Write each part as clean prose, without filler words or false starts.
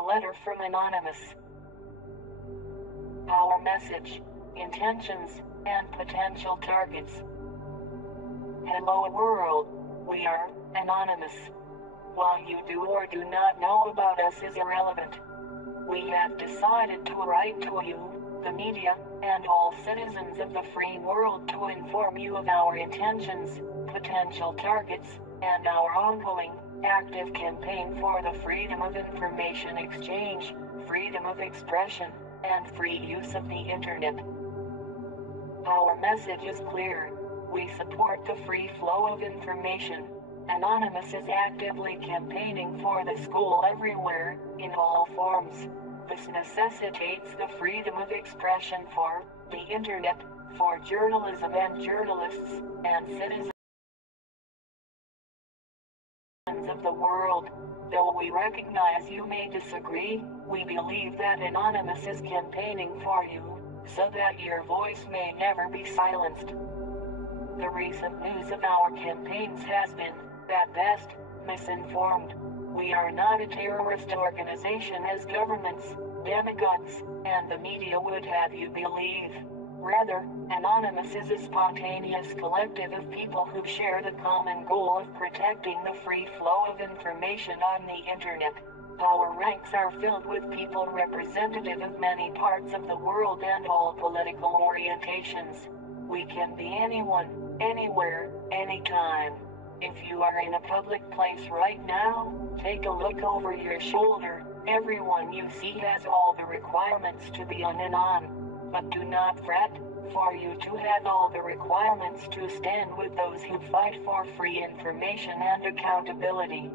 A letter from Anonymous. Our message, intentions, and potential targets. Hello world, we are Anonymous. What you do or do not know about us is irrelevant. We have decided to write to you, the media, and all citizens of the free world to inform you of our intentions, potential targets, and our ongoing, active campaign for the freedom of information exchange, freedom of expression, and free use of the internet. Our message is clear. We support the free flow of information. Anonymous is actively campaigning for the school everywhere, in all forms. This necessitates the freedom of expression for the internet, for journalism and journalists, and citizens of the world. Though we recognize you may disagree, we believe that Anonymous is campaigning for you, so that your voice may never be silenced. The recent news of our campaigns has been, at best, misinformed. We are not a terrorist organization as governments, demagogues, and the media would have you believe. Rather, Anonymous is a spontaneous collective of people who share the common goal of protecting the free flow of information on the internet. Our ranks are filled with people representative of many parts of the world and all political orientations. We can be anyone, anywhere, anytime. If you are in a public place right now, take a look over your shoulder. Everyone you see has all the requirements to be an Anon. But do not fret, for you to have all the requirements to stand with those who fight for free information and accountability.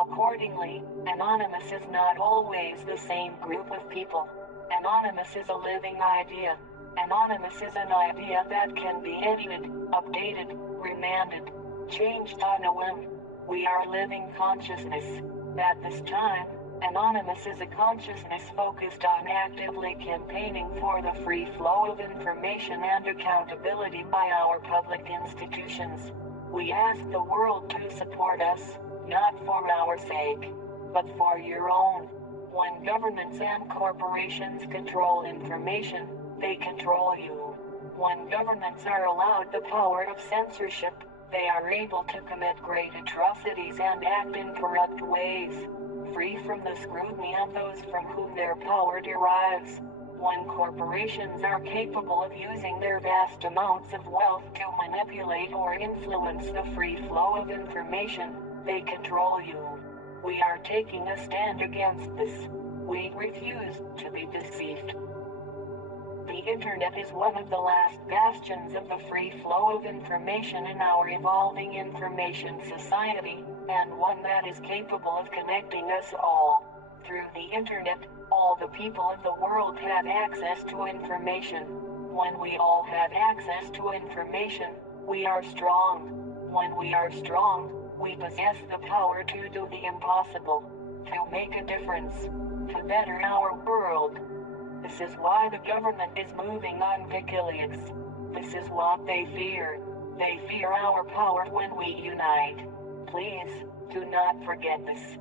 Accordingly, Anonymous is not always the same group of people. Anonymous is a living idea. Anonymous is an idea that can be edited, updated, remanded, changed on a whim. We are living consciousness. At this time, Anonymous is a consciousness focused on actively campaigning for the free flow of information and accountability by our public institutions. We ask the world to support us, not for our sake, but for your own. When governments and corporations control information, they control you. When governments are allowed the power of censorship, they are able to commit great atrocities and act in corrupt ways, free from the scrutiny of those from whom their power derives. When corporations are capable of using their vast amounts of wealth to manipulate or influence the free flow of information, they control you. We are taking a stand against this. We refuse to be deceived. The internet is one of the last bastions of the free flow of information in our evolving information society, and one that is capable of connecting us all. Through the internet, all the people of the world have access to information. When we all have access to information, we are strong. When we are strong, we possess the power to do the impossible, to make a difference, to better our world. This is why the government is moving on WikiLeaks. This is what they fear. They fear our power when we unite. Please, do not forget this.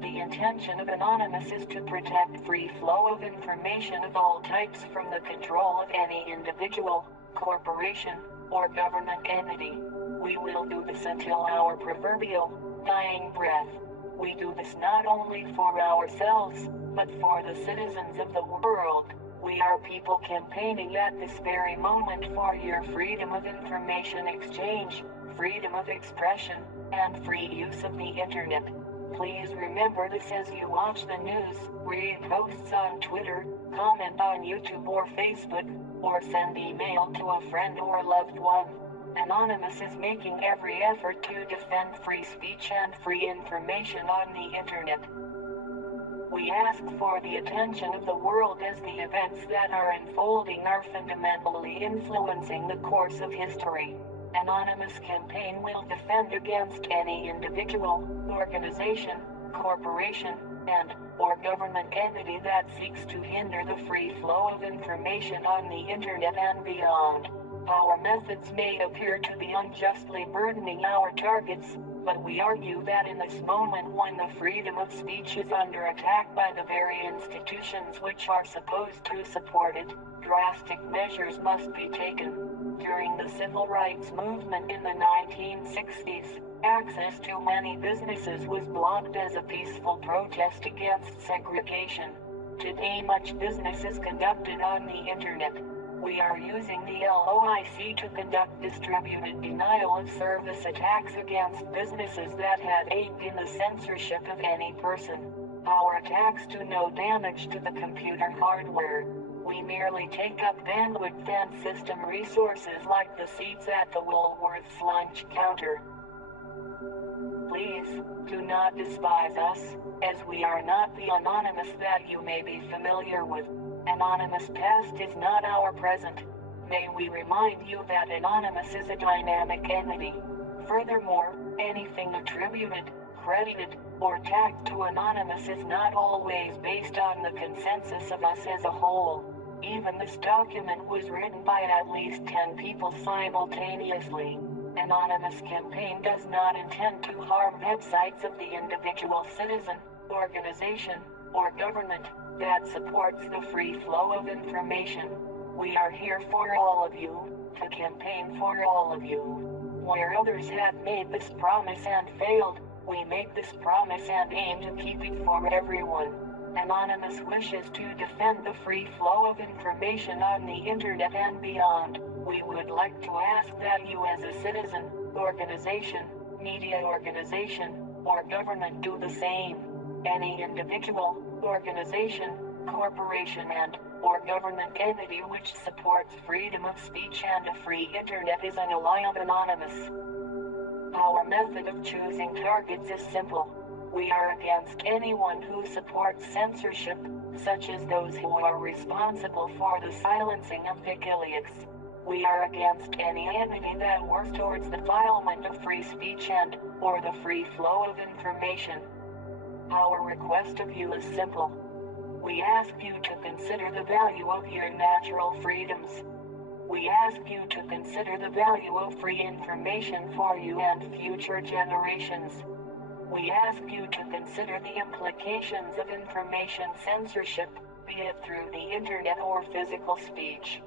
The intention of Anonymous is to protect free flow of information of all types from the control of any individual, corporation, or government entity. We will do this until our proverbial dying breath. We do this not only for ourselves, but for the citizens of the world. We are people campaigning at this very moment for your freedom of information exchange, freedom of expression, and free use of the internet. Please remember this as you watch the news, read posts on Twitter, comment on YouTube or Facebook, or send email to a friend or loved one. Anonymous is making every effort to defend free speech and free information on the internet. We ask for the attention of the world as the events that are unfolding are fundamentally influencing the course of history. Anonymous campaign will defend against any individual, organization, corporation, or government entity that seeks to hinder the free flow of information on the internet and beyond. Our methods may appear to be unjustly burdening our targets, But we argue that in this moment when the freedom of speech is under attack by the very institutions which are supposed to support it, drastic measures must be taken. During the civil rights movement in the 1960s, access to many businesses was blocked as a peaceful protest against segregation. Today much business is conducted on the internet. We are using the LOIC to conduct distributed denial of service attacks against businesses that had aided in the censorship of any person. Our attacks do no damage to the computer hardware. We merely take up bandwidth and system resources like the seats at the Woolworth's lunch counter. Please, do not despise us, as we are not the anonymous that you may be familiar with. Anonymous past is not our present. May we remind you that Anonymous is a dynamic entity. Furthermore, anything attributed, credited, or tagged to Anonymous is not always based on the consensus of us as a whole. Even this document was written by at least 10 people simultaneously. Anonymous campaign does not intend to harm websites of the individual citizen, organization, or government that supports the free flow of information. We are here for all of you, to campaign for all of you. Where others had made this promise and failed, we make this promise and aim to keep it for everyone. Anonymous wishes to defend the free flow of information on the internet and beyond. We would like to ask that you as a citizen, organization, media organization, or government do the same. Any individual, organization, corporation or government entity which supports freedom of speech and a free internet is an ally of Anonymous. Our method of choosing targets is simple. We are against anyone who supports censorship, such as those who are responsible for the silencing of WikiLeaks. We are against any entity that works towards the defilement of free speech or the free flow of information. Our request of you is simple. We ask you to consider the value of your natural freedoms. We ask you to consider the value of free information for you and future generations. We ask you to consider the implications of information censorship, be it through the internet or physical speech.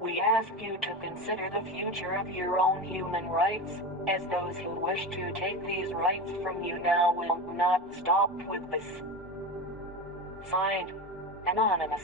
We ask you to consider the future of your own human rights, as those who wish to take these rights from you now will not stop with this. Signed, Anonymous.